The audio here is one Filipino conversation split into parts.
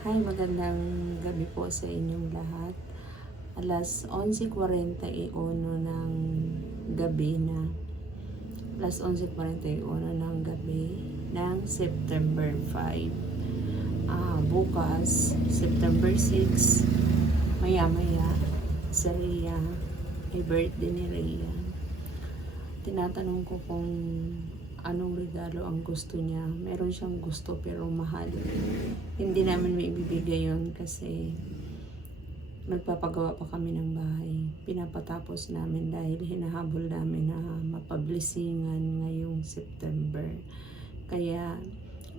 Hi, magandang gabi po sa inyong lahat. Alas 11.41 ng gabi na alas 11.41 ng gabi ng September 5. Ah, bukas, September 6, maya-maya, sa Rhea, ay birthday ni Rhea. Tinatanong ko kung anong regalo ang gusto niya. Meron siyang gusto pero mahal. Hindi namin may ibibigay yon kasi nagpapagawa pa kami ng bahay. Pinapatapos namin dahil hinahabol namin na mapablisingan ngayong September. Kaya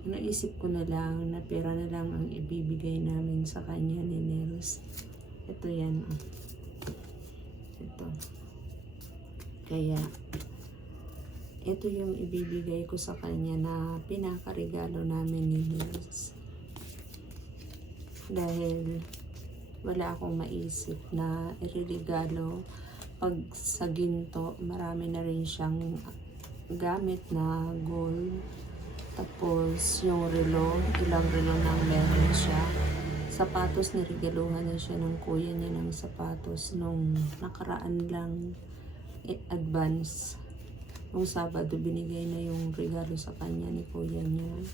naisip ko na lang na pera na lang ang ibibigay namin sa kanya ni Neros. Ito yan. oh. Ito. Kaya ito yung ibibigay ko sa kanya na pinakaregalo namin ni Hills. Dahil wala akong maisip na iririgalo pag sa ginto, marami na rin siyang gamit na gold. Tapos yung relo, ilang relo nang meron siya. Sapatos, niregaluhan na siya ng kuya niya ng sapatos nung nakaraan lang i- advance Nung Sabado, binigay na yung regalo sa kanya ni kuya niya.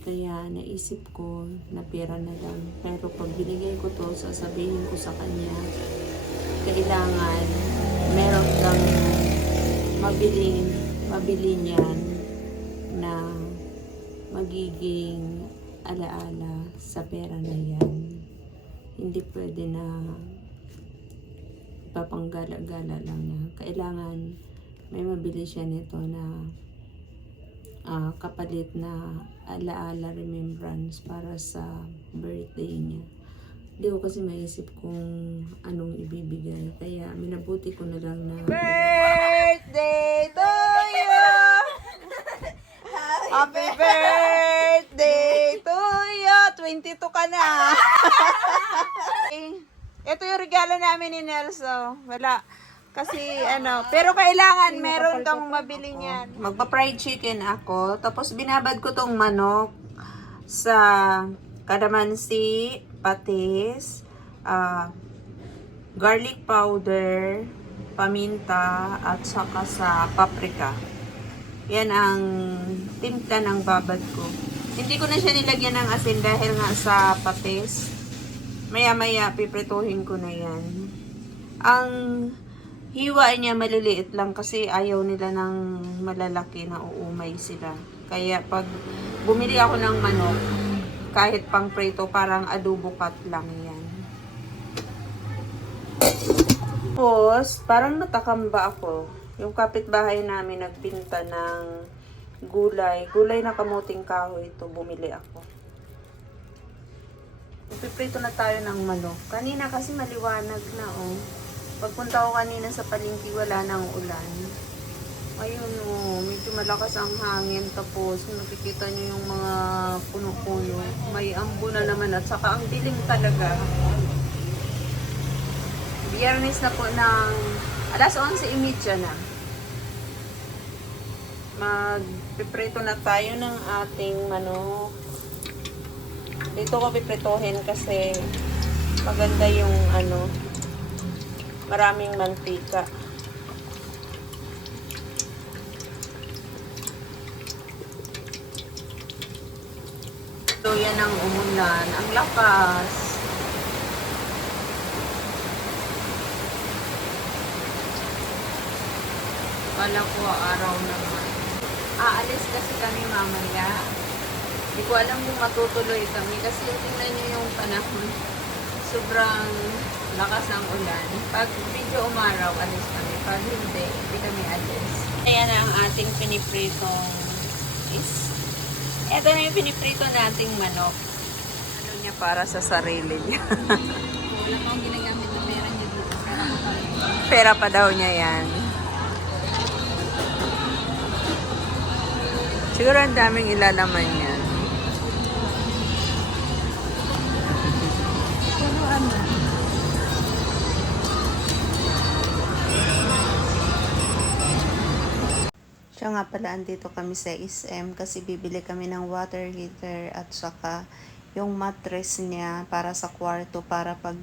Kaya naisip ko na pera na lang. Pero pag binigay ko to, sasabihin ko sa kanya, kailangan meron kang mabili, mabili niyan na magiging alaala sa pera na yan. Hindi pwede na papanggala-gala lang niya. Kailangan may mabili siya nito na ah, kapalit na alaala remembrance para sa birthday niya. Hindi ko kasi maisip kung anong ibibigay. Kaya minabuti ko na lang na birthday to you! Happy birthday to you! 22 ka na! Ito yung regalo namin ni Nelson. Wala. Kasi ano, pero kailangan meron kang mabili niyan. magpa-fried chicken ako. Tapos binabad ko tong manok sa kalamansi, patis, ah, garlic powder, paminta, at saka sa paprika. Yan ang timpla ng babad ko. Hindi ko na siya nilagyan ng asin dahil nga sa patis. Maya-maya, piprituhin ko na yan. Ang hiwa niya maliliit lang kasi ayaw nila ng malalaki na uumay sila. Kaya pag bumili ako ng manok, kahit pang prito, parang adobo cut lang yan. Tapos, parang natakamba ako. Yung kapitbahay namin nagbinta ng gulay. Gulay na kamuting kahoy ito. Bumili ako. Piprito na tayo ng manok. Kanina kasi maliwanag na oh. Pagpunta ko kanina sa palengke, wala nang ulan. Ayun oh, medyo malakas ang hangin. Tapos nakikita niyo yung mga puno-puno. May ambo na naman at saka ang dilim talaga. Biyernes na po ng alas 11.30 na. Magpiprito na tayo ng ating manok. Dito ko pipritohin kasi maganda yung ano, maraming mantika. So yan ang umulan. Ang lakas. Kala ko araw naman. Aalis kasi kami mamaya. Hindi ko alam kung matutuloy kami kasi tingnan nyo yung panahon. Sobrang lakas ng ulan. Pag video umaraw, alis kami. Pag hindi, hindi kami alis. Ayan na ang ating pinipritong is. Ito na yung piniprito nating manok. Ano niya para sa sarili niya. Wala kang ginagamit na pera niyo dito. Pera pa daw niya yan. Siguro ang daming ilalaman yan. Siya nga pala, andito kami sa SM kasi bibili kami ng water heater at saka yung mattress niya para sa kwarto para pag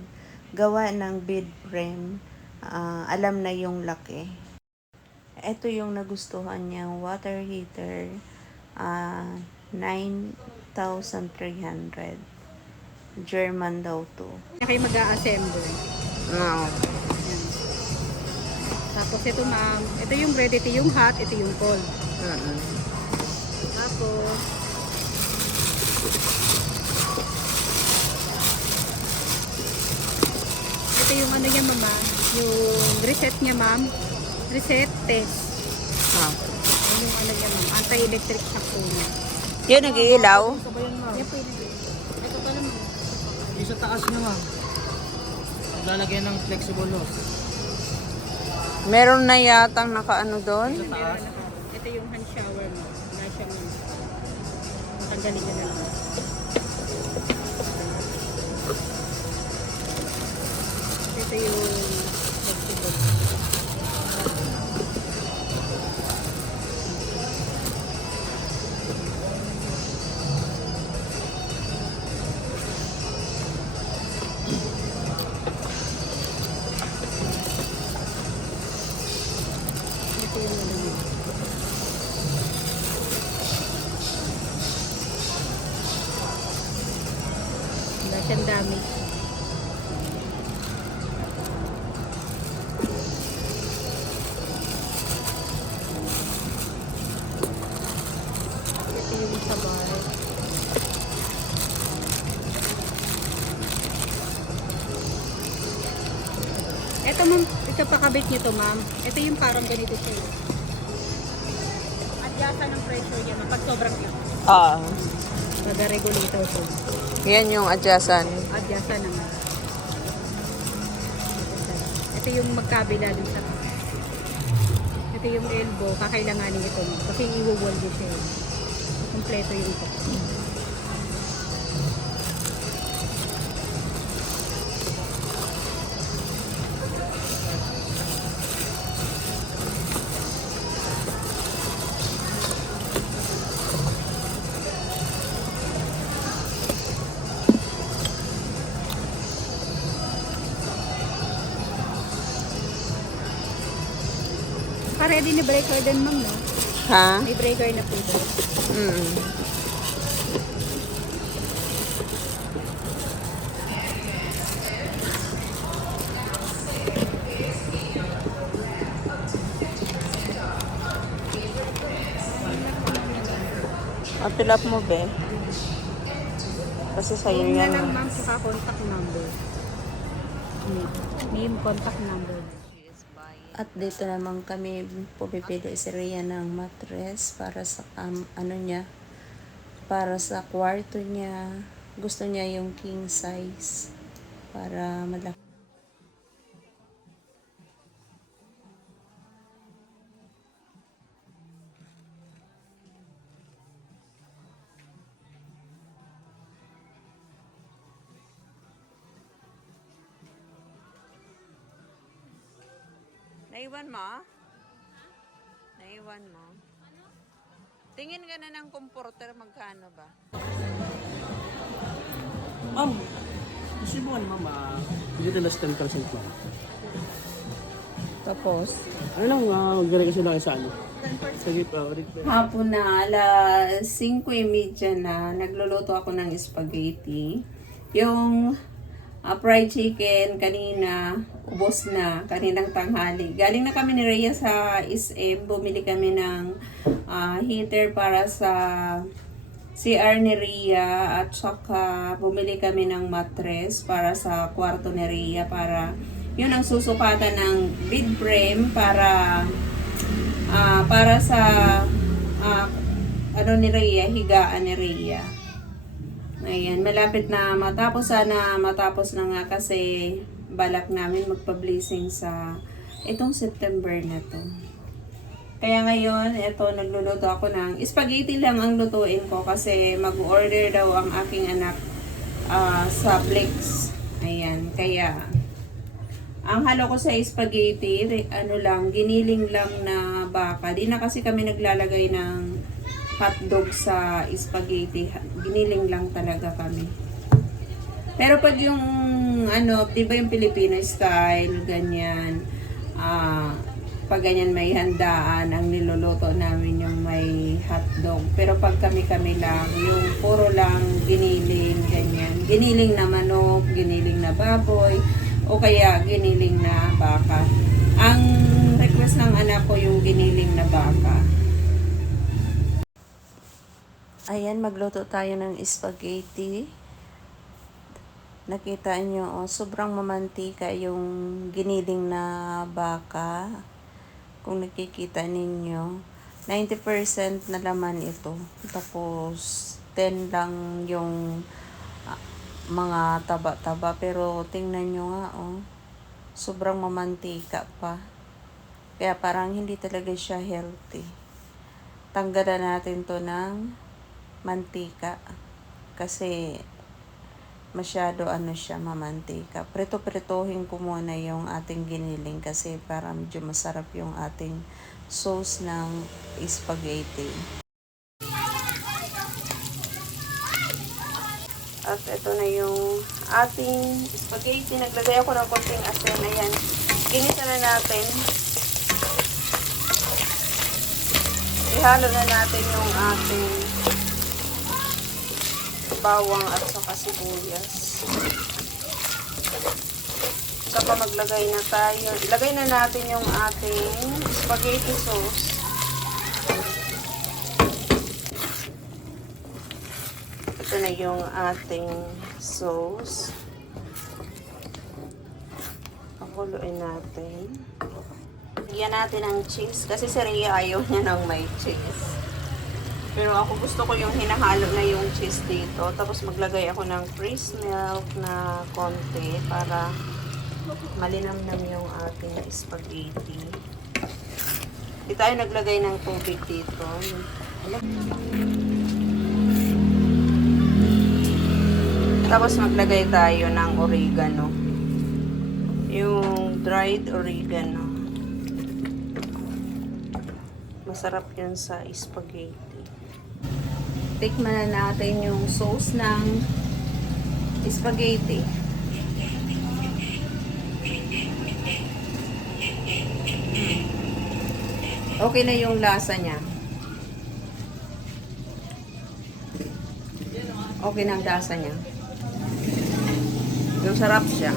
gawa ng bed frame, ah, alam na yung laki. Ito yung nagustuhan niyang water heater, ah 9,300. German daw to. na kayo mag-a-assemble. No. Tapos ito ma'am, ito yung red, ito yung hot, ito yung cold. Tapos, ito yung ano niya mama, yung reset niya ma'am. Reset test. Ah. Yung ano niya ma'am, anti-electric shock po niya. Yun, nag-iilaw? Yan po yung Ito pala ma'am. Yung sa taas nyo ma'am. Lalagyan ng flexible hose. Meron na yatang nakaano doon. Ito yung hand shower mo. Siyang ano. Tanggalin niya na lang. Ito yung ito pakabit niyo to ma'am. Ito yung parang ganito siya. eh. Adjust ng pressure niya ma'am, pag sobrang lang. Ah. Kada regulator to. Yan yung adjustan. Adjust naman. Ito yung magkabila dun sa ito yung elbow, kakailanganin ito mo. Kasi iwawal din siya. eh. Kompleto yung ito. Pa-ready ni breaker din ma'am, no? Ha? May breaker na po doon. Mm. Fill up mo, be. Kasi sa'yo Yung na yan. lang ma'am, saka contact number. Name, name, contact number. At dito naman kami pupipili si Rhea ng mattress para sa um, ano niya para sa kwarto niya. Gusto niya yung king size para malaki. Naiwan mo? Naiwan mo? Tingin ka na ng comforter, magkano ba? Ma'am, gusto mo ano ma'am, ah, bigyan na last 10% ma'am. Tapos? Ano lang, uh, maglagay kasi lang sa ano. Sige pa, ulit pa. Hapon na, alas 5.30 na, nagluluto ako ng spaghetti. Yung ah, fried chicken kanina, ubos na, kaninang tanghali. Galing na kami ni Rhea sa SM, bumili kami ng ah, heater para sa CR ni Rhea at saka bumili kami ng mattress para sa kwarto ni Rhea para yun ang susukatan ng bed frame para Ah, para sa ah, ano ni Rhea, higaan ni Rhea. Ayan, malapit na matapos sana matapos na nga kasi balak namin magpa-blessing sa itong September na to. Kaya ngayon, ito nagluluto ako ng spaghetti lang ang lutuin ko kasi mag-order daw ang aking anak ah, sa Plex. Ayan, kaya ang halo ko sa spaghetti, ano lang, giniling lang na baka. Di na kasi kami naglalagay ng hotdog sa spaghetti. Giniling lang talaga kami. Pero pag yung ano, 'di yung Filipino style, ganyan. Ah, pag ganyan may handaan, ang niluluto namin yung may hotdog. Pero pag kami-kami lang, yung puro lang giniling, ganyan. Giniling na manok, giniling na baboy, o kaya giniling na baka. Ang request ng anak ko yung giniling na baka. Ayan, magluto tayo ng spaghetti. Nakita nyo, oh, sobrang mamantika yung giniling na baka. Kung nakikita ninyo, 90% na laman ito. Tapos, 10 lang yung ah, mga taba-taba. Pero, tingnan nyo nga, oh. Sobrang mamantika pa. Kaya parang hindi talaga siya healthy. Tanggalan natin to ng mantika kasi masyado ano siya mamantika. Preto-pretohin ko muna yung ating giniling kasi para medyo masarap yung ating sauce ng spaghetti. At ito na yung ating spaghetti. Naglagay ako ng konting asin. Ayan. Ginisa na natin. Ihalo na natin yung ating bawang at saka sibuyas. Saka maglagay na tayo. Ilagay na natin yung ating spaghetti sauce. Ito na yung ating sauce. Pakuluin natin. Lagyan natin ng cheese. Kasi si Rhea ayaw niya ng may cheese. Pero ako gusto ko yung hinahalo na yung cheese dito. Tapos maglagay ako ng fresh milk na konti para malinamnam yung ating spaghetti. Di tayo naglagay ng tubig dito. Tapos maglagay tayo ng oregano. Yung dried oregano. Masarap yun sa spaghetti. Tikman na natin yung sauce ng spaghetti. Okay na yung lasa niya. Okay na ang lasa niya. Yung sarap siya.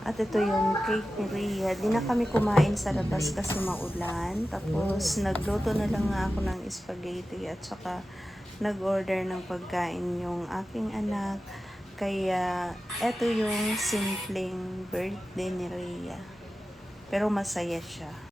At ito yung cake ni Rhea. Di na kami kumain sa labas kasi maulan. Tapos nagluto na lang nga ako ng spaghetti at saka nag-order ng pagkain yung aking anak. Kaya ito yung simpleng birthday ni Rhea. Pero masaya siya.